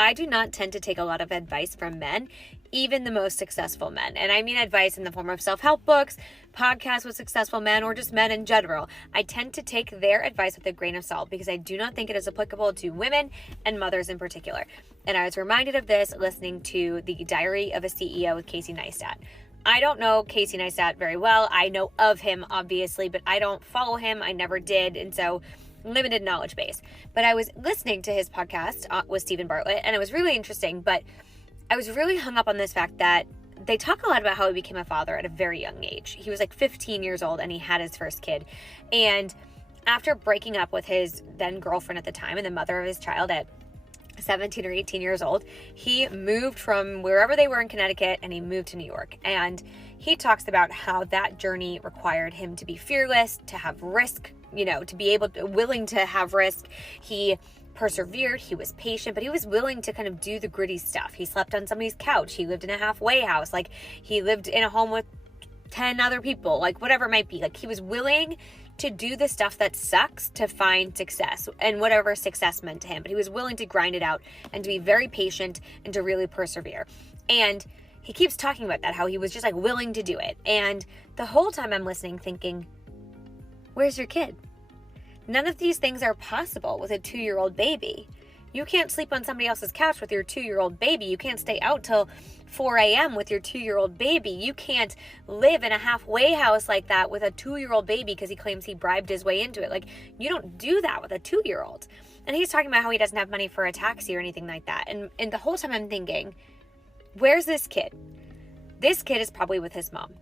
I do not tend to take a lot of advice from men, even the most successful men. And I mean advice in the form of self-help books, podcasts with successful men, or just men in general. I tend to take their advice with a grain of salt because I do not think it is applicable to women and mothers in particular. And I was reminded of this listening to The Diary of a CEO with Casey Neistat. I don't know Casey Neistat very well. I know of him, obviously, but I don't follow him. I never did. And so limited knowledge base. But I was listening to his podcast with Stephen Bartlett, and it was really interesting. But I was really hung up on this fact that they talk a lot about how he became a father at a very young age. He was like 15 years old and he had his first kid. And after breaking up with his then girlfriend at the time and the mother of his child at 17 or 18 years old, he moved from wherever they were in Connecticut and he moved to New York. And he talks about how that journey required him to be fearless, to have risk, to be willing to have risk. He persevered, he was patient, but he was willing to kind of do the gritty stuff. He slept on somebody's couch. He lived in a halfway house. Like, he lived in a home with 10 other people, like whatever it might be. Like, he was willing to do the stuff that sucks to find success and whatever success meant to him. But he was willing to grind it out and to be very patient and to really persevere. And he keeps talking about that, how he was just like willing to do it. And the whole time I'm listening thinking, where's your kid? None of these things are possible with a 2-year-old baby. You can't sleep on somebody else's couch with your 2-year-old baby. You can't stay out till 4 a.m. with your 2-year-old baby. You can't live in a halfway house like that with a 2-year-old baby because he claims he bribed his way into it. Like, you don't do that with a 2-year-old. And he's talking about how he doesn't have money for a taxi or anything like that. And the whole time I'm thinking, where's this kid? This kid is probably with his mom.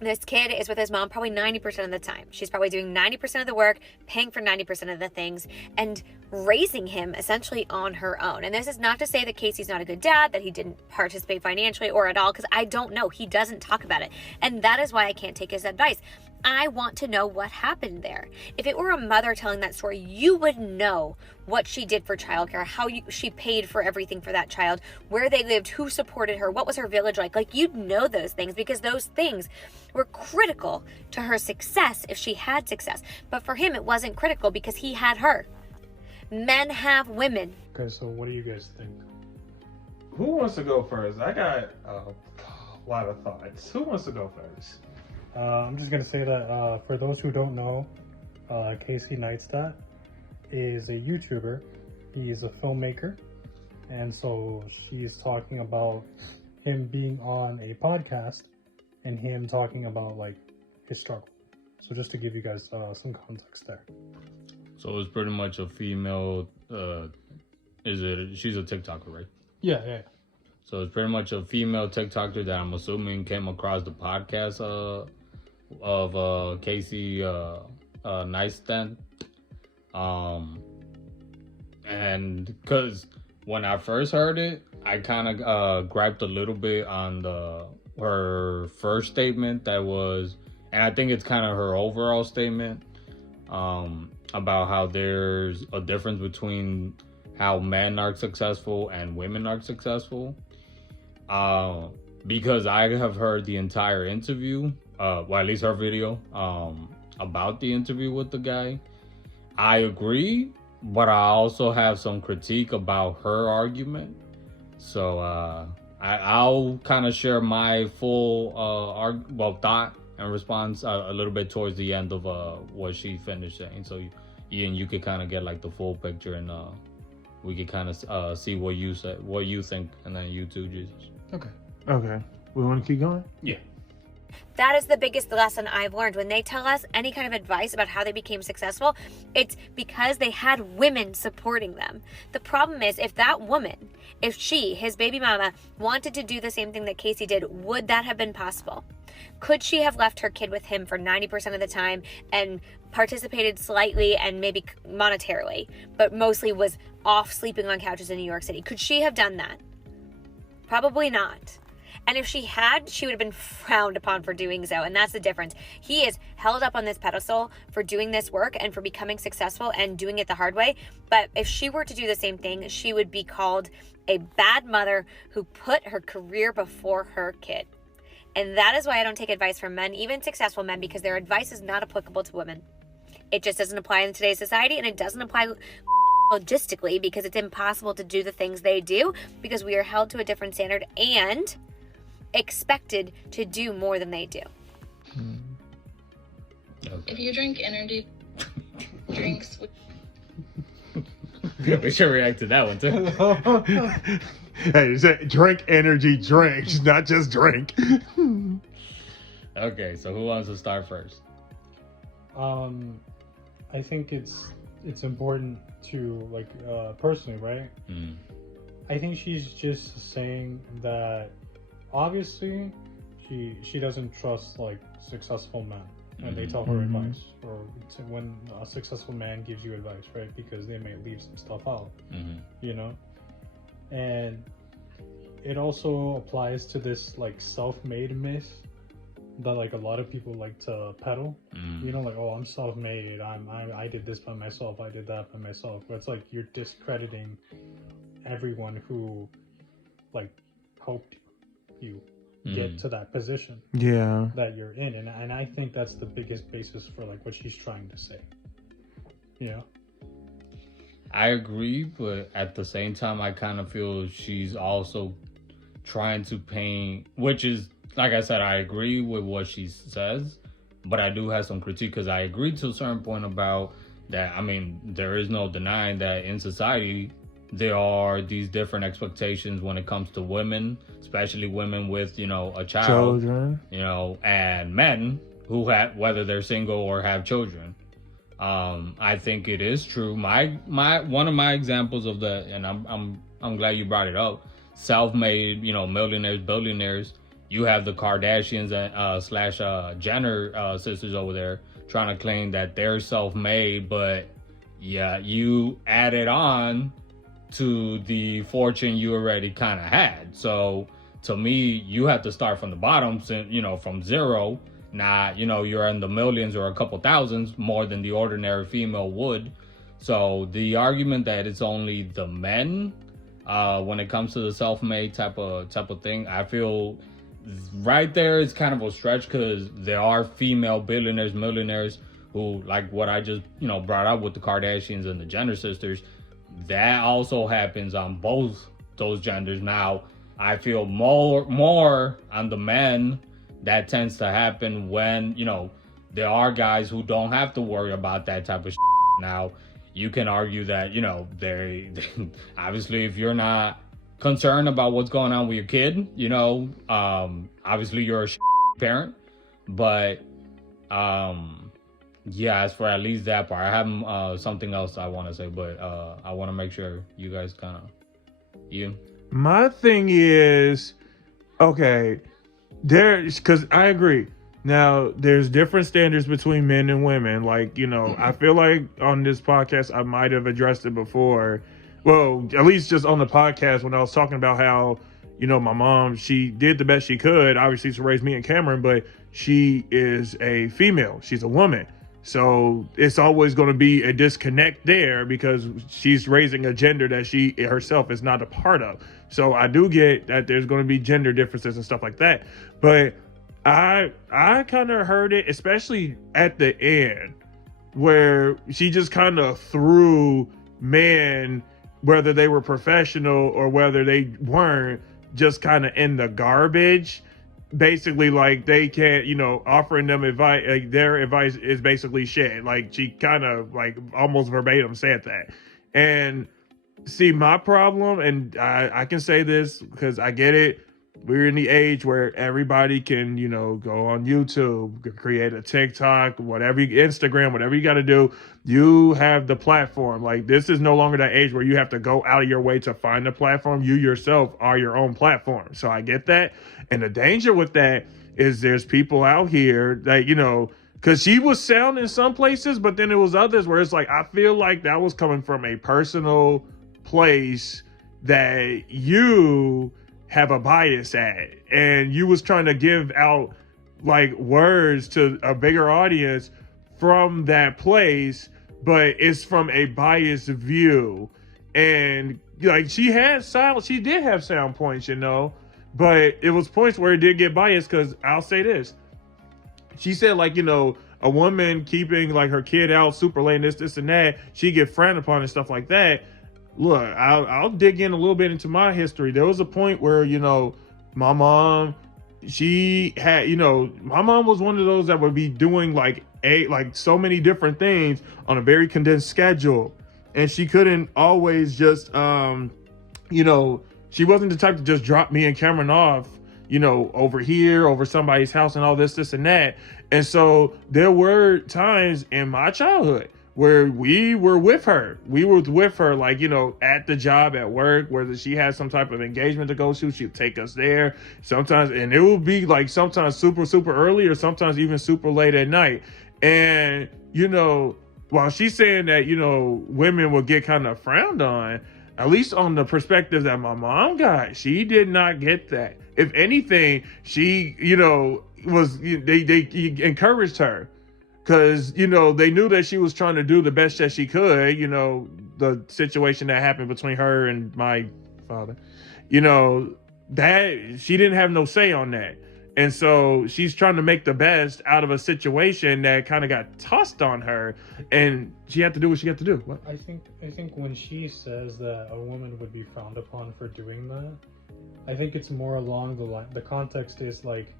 This kid is with his mom probably 90% of the time. She's probably doing 90% of the work, paying for 90% of the things, and raising him essentially on her own. And this is not to say that Casey's not a good dad, that he didn't participate financially or at all, because I don't know. He doesn't talk about it. And that is why I can't take his advice. I want to know what happened there. If it were a mother telling that story, you would know what she did for childcare, how she paid for everything for that child, where they lived, who supported her, what was her village like. Like, you'd know those things because those things were critical to her success if she had success. But for him, it wasn't critical because he had her. Men have women. Okay, so what do you guys think? Who wants to go first? I got a lot of thoughts. Who wants to go first? I'm just going to say that for those who don't know, Casey Neistat is a YouTuber. He's a filmmaker. And so she's talking about him being on a podcast and him talking about like his struggle. So just to give you guys some context there. So it's pretty much a female, she's a TikToker, right? Yeah. So it's pretty much a female TikToker that I'm assuming came across the podcast of Casey Neistat. And because when I first heard it, I kind of griped a little bit on her first statement that was, and I think it's kind of her overall statement, about how there's a difference between how men are successful and women are successful. Because I have heard the entire interview, well, at least her video, about the interview with the guy. I agree, but I also have some critique about her argument. So I'll kind of share my full thought and response a little bit towards the end of what she finished saying. So Ian, you could kind of get like the full picture, and we could kind of see what you said, what you think, and then you too, Jesus. Okay. We want to keep going? Yeah. That is the biggest lesson I've learned. When they tell us any kind of advice about how they became successful, it's because they had women supporting them. The problem is, if that woman, if she, his baby mama, wanted to do the same thing that Casey did, would that have been possible? Could she have left her kid with him for 90% of the time and participated slightly and maybe monetarily, but mostly was off sleeping on couches in New York City? Could she have done that? Probably not. And if she had, she would have been frowned upon for doing so. And that's the difference. He is held up on this pedestal for doing this work and for becoming successful and doing it the hard way. But if she were to do the same thing, she would be called a bad mother who put her career before her kid. And that is why I don't take advice from men, even successful men, because their advice is not applicable to women. It just doesn't apply in today's society, and it doesn't apply logistically, because it's impossible to do the things they do because we are held to a different standard and expected to do more than they do. Okay. If you drink energy drinks, We should react to that one too. Hey, drink energy drinks, not just drink. Okay, so who wants to start first? I think it's important to, like, personally, right? Mm. I think she's just saying that obviously she doesn't trust, like, successful men, and they tell her Mhm. advice, or when a successful man gives you advice, right? Because they may leave some stuff out, Mm-hmm. you know. And it also applies to this, like, self-made myth that, like, a lot of people like to peddle. Mm. You know, like, oh, I'm self-made, I did this by myself, I did that by myself. But it's like you're discrediting everyone who, like, helped you get to that position Yeah. that you're in, and I think that's the biggest basis for, like, what she's trying to say. Yeah. I agree, but at the same time, I kind of feel she's also trying to paint, which is, like I said, I agree with what she says, but I do have some critique because I agree to a certain point about that. I mean, there is no denying that in society, there are these different expectations when it comes to women, especially women with, a child, Children. and men who have, whether they're single or have children. I think it is true. My one of my examples of that, and I'm glad you brought it up. Self-made, millionaires, billionaires. You have the Kardashians and / Jenner sisters over there trying to claim that they're self-made, but yeah, you added on to the fortune you already kind of had. So to me, you have to start from the bottom, from zero. Not, you're in the millions or a couple thousands more than the ordinary female would. So the argument that it's only the men when it comes to the self-made type of thing, I feel right there is kind of a stretch, because there are female billionaires, millionaires who, like what I just brought up with the Kardashians and the Jenner sisters, that also happens on both those genders. Now I feel more on the men. That tends to happen when, there are guys who don't have to worry about that type of shit. Now, you can argue that, they obviously, if you're not concerned about what's going on with your kid, obviously you're a parent. But, yeah, as for at least that part, I have something else I want to say, but I want to make sure you guys My thing is, okay, because I agree. Now, there's different standards between men and women. Like, I feel like on this podcast, I might have addressed it before. Well, at least just on the podcast when I was talking about how, my mom, she did the best she could, obviously, to raise me and Cameron, but she is a female. She's a woman. So it's always going to be a disconnect there because she's raising a gender that she herself is not a part of. So I do get that there's going to be gender differences and stuff like that. But I kind of heard it, especially at the end, where she just kind of threw men, whether they were professional or whether they weren't, just kind of in the garbage. Basically, like, they can't, offering them advice, like, their advice is basically shit. Like, she kind of, like, almost verbatim said that. And see, my problem, and I can say this because I get it, we're in the age where everybody can, go on YouTube, create a TikTok, Instagram, whatever you got to do. You have the platform. Like, this is no longer that age where you have to go out of your way to find a platform. You yourself are your own platform. So I get that. And the danger with that is there's people out here that, because she was sound in some places, but then it was others where it's like, I feel like that was coming from a personal place that you have a bias at, and you was trying to give out, like, words to a bigger audience from that place, but it's from a biased view. And, like, she did have sound points, but it was points where it did get biased, because I'll say this. She said, like, a woman keeping like her kid out super late, and this and that, she get frowned upon and stuff like that. Look, I'll dig in a little bit into my history. There was a point where, you know, my mom, she had, you know, my mom was one of those that would be doing like so many different things on a very condensed schedule. And she couldn't always just, you know, she wasn't the type to just drop me and Cameron off, you know, over somebody's house and all this and that. And so there were times in my childhood where we were with her. We were with her, like, you know, at the job, at work, whether she had some type of engagement to go to, she'd take us there sometimes. And it would be like sometimes super, super early or sometimes even super late at night. And, you know, while she's saying that, you know, women will get kind of frowned on, at least on the perspective that my mom got, she did not get that. If anything, she, you know, they encouraged her. Because, you know, they knew that she was trying to do the best that she could, you know, the situation that happened between her and my father, you know, that she didn't have no say on that. And so she's trying to make the best out of a situation that kind of got tossed on her, and she had to do what she had to do. What? I think when she says that a woman would be frowned upon for doing that, I think it's more along the line. The context is like,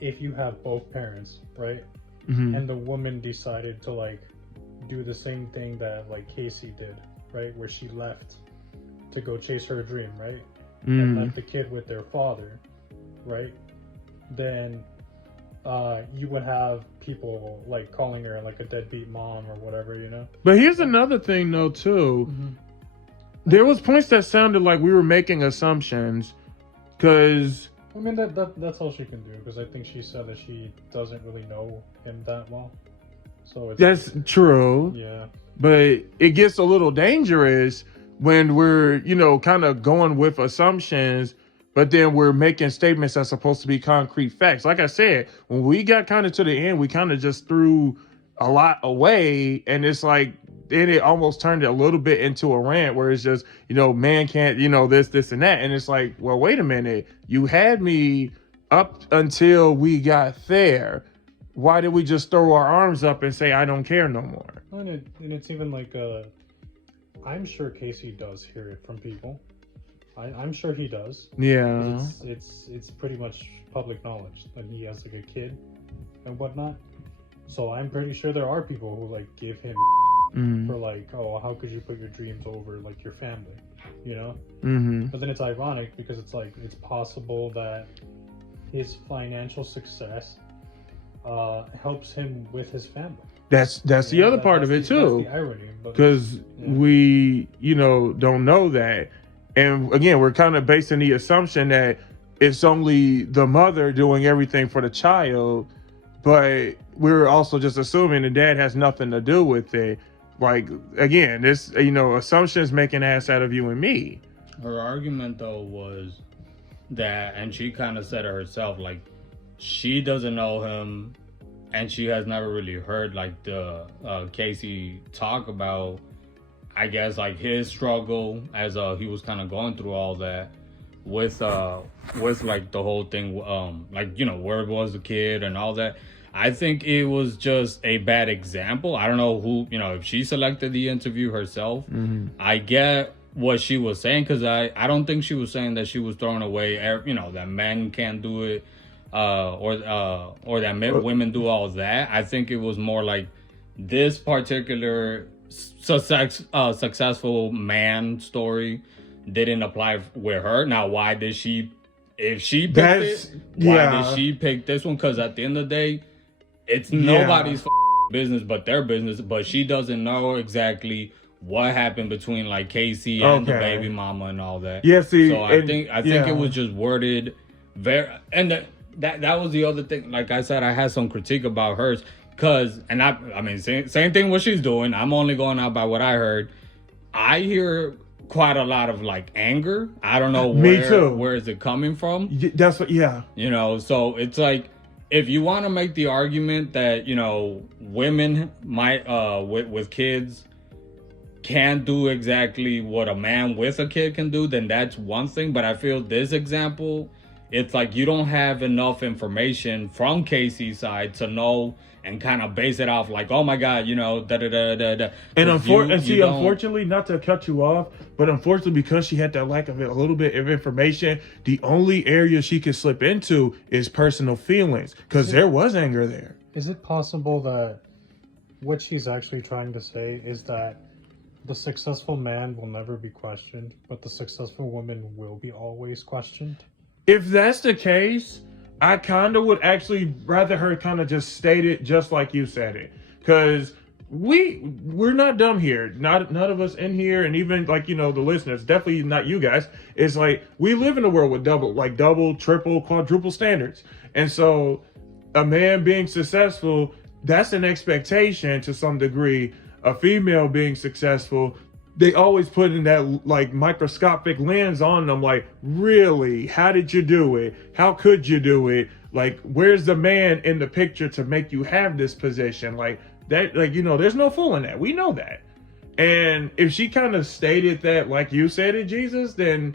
if you have both parents, right? Mm-hmm. And the woman decided to like do the same thing that like Casey did, right? Where she left to go chase her dream, right? And left the kid with their father, right? Then you would have people like calling her like a deadbeat mom or whatever, you know? But here's another thing though too. There was points that sounded like we were making assumptions, because I mean, that's all she can do, because I think she said that she doesn't really know him that well. So that's true. Yeah. But it gets a little dangerous when we're, you know, kind of going with assumptions, but then we're making statements that's supposed to be concrete facts. Like I said, when we got kind of to the end, we kind of just threw a lot away, and it's like, then it almost turned it a little bit into a rant where it's just, you know, man can't, you know, this and that. And it's like, well, wait a minute. You had me up until we got there. Why did we just throw our arms up and say, I don't care no more? And it's even like, I'm sure Casey does hear it from people. I'm sure he does. Yeah. It's pretty much public knowledge that he has like a kid and whatnot. So I'm pretty sure there are people who like give him for like, oh, how could you put your dreams over like your family, you know? But then it's ironic because it's like, it's possible that his financial success helps him with his family. That's the other part of it too. That's the irony, because we, you know, don't know that. And again, we're kind of basing the assumption that it's only the mother doing everything for the child, but we're also just assuming the dad has nothing to do with it. Like, again, this, you know, assumptions make an ass out of you and me. Her argument though was that, and she kind of said it herself, like, she doesn't know him and she has never really heard like the Casey talk about, I guess, like his struggle as he was kind of going through all that with like the whole thing, like, you know, where was the kid and all that. I think it was just a bad example. I don't know who, you know, if she selected the interview herself. I get what she was saying, because I don't think she was saying that she was throwing away, you know, that men can't do it, or that women do all that. I think it was more like this particular successful man story didn't apply with her. Now, why did she, if she picked it, why did she pick this one? Because at the end of the day, it's nobody's business but their business. But she doesn't know exactly what happened between like Casey and the baby mama and all that. Yeah, see, so I think it was just worded very, and that was the other thing. Like I said, I had some critique about hers, because, and I mean, same thing what she's doing. I'm only going out by what I heard. I hear quite a lot of like anger. I don't know where is it coming from. That's what, you know, so it's like, if you want to make the argument that, you know, women might with kids can't do exactly what a man with a kid can do, then that's one thing. But I feel this example it's like you don't have enough information from Casey's side to know and kind of base it off like, oh my God, you know, da da da da da. And, You don't- unfortunately, not to cut you off, but unfortunately, because she had that lack of a little bit of information, the only area she could slip into is personal feelings, because there was anger there. Is it possible that what she's actually trying to say is that the successful man will never be questioned, but the successful woman will be always questioned? If that's the case, I kind of would actually rather her kind of just state it just like you said it, because we're not dumb here. None of us in here, and even like, you know, the listeners, definitely not you guys. It's like we live in a world with double, triple, quadruple standards, and so a man being successful, that's an expectation to some degree. A female being successful, they always put in that like microscopic lens on them, like, really, how did you do it? How could you do it? Like, where's the man in the picture to make you have this position? Like that, like, you know, there's no fooling that. We know that. And if she kind of stated that like you said it, Jesus, then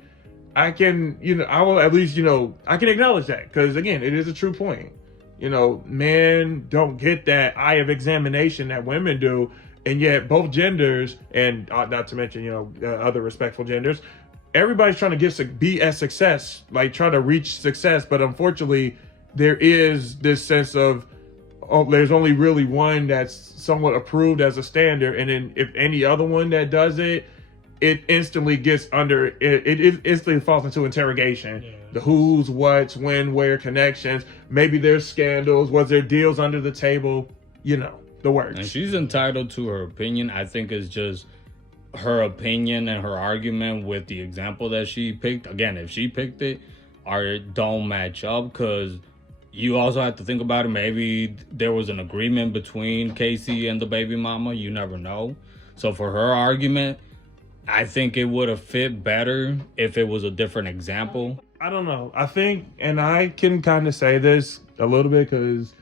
I can, you know, I will at least, you know, I can acknowledge that, because again, it is a true point. You know, men don't get that eye of examination that women do. And yet both genders, and not to mention, you know, other respectful genders, everybody's trying to be a success, like try to reach success. But unfortunately, there is this sense of, oh, there's only really one that's somewhat approved as a standard. And then if any other one that does it, it instantly gets under, it instantly falls into interrogation. Yeah. The who's, what's, when, where, connections. Maybe there's scandals. Was there deals under the table? You know. The words. And she's entitled to her opinion. I think it's just her opinion and her argument with the example that she picked. Again, if she picked it, or don't match up, because you also have to think about it. Maybe there was an agreement between Casey and the baby mama. You never know. So for her argument, I think it would have fit better if it was a different example. I don't know. I think, and I can kind of say this a little bit, because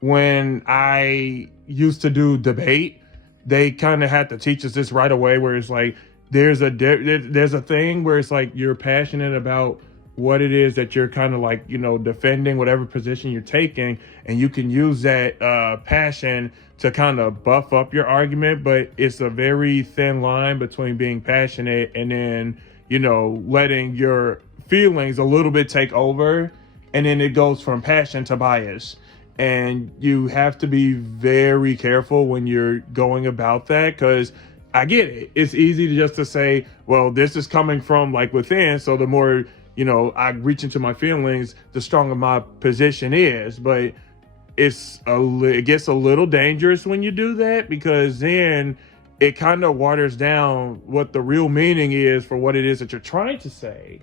when I used to do debate, they kind of had to teach us this right away, where it's like there's a thing where it's like you're passionate about what it is that you're kind of like, you know, defending whatever position you're taking, and you can use that passion to kind of buff up your argument. But it's a very thin line between being passionate and then, you know, letting your feelings a little bit take over, and then it goes from passion to bias. And you have to be very careful when you're going about that, because I get it. It's easy to say, well, this is coming from like within. So the more, you know, I reach into my feelings, the stronger my position is. But it gets a little dangerous when you do that, because then it kind of waters down what the real meaning is for what it is that you're trying to say.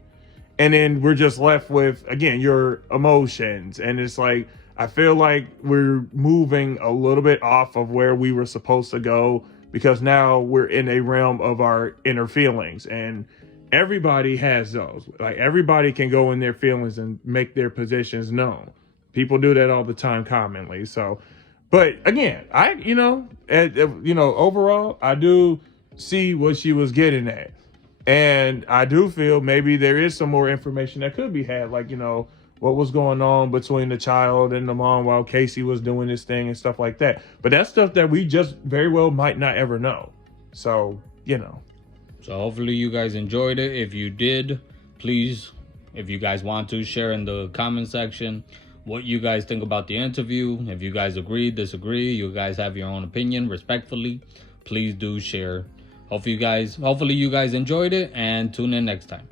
And then we're just left with, again, your emotions. And it's like, I feel like we're moving a little bit off of where we were supposed to go, because now we're in a realm of our inner feelings, and everybody has those. Like, everybody can go in their feelings and make their positions known. People do that all the time commonly. So, but again, overall, I do see what she was getting at. And I do feel maybe there is some more information that could be had, like, you know, what was going on between the child and the mom while Casey was doing this thing and stuff like that. But that's stuff that we just very well might not ever know. So, you know. So hopefully you guys enjoyed it. If you did, please, if you guys want to, share in the comment section what you guys think about the interview. If you guys agree, disagree, you guys have your own opinion, respectfully, please do share. Hopefully you guys enjoyed it, and tune in next time.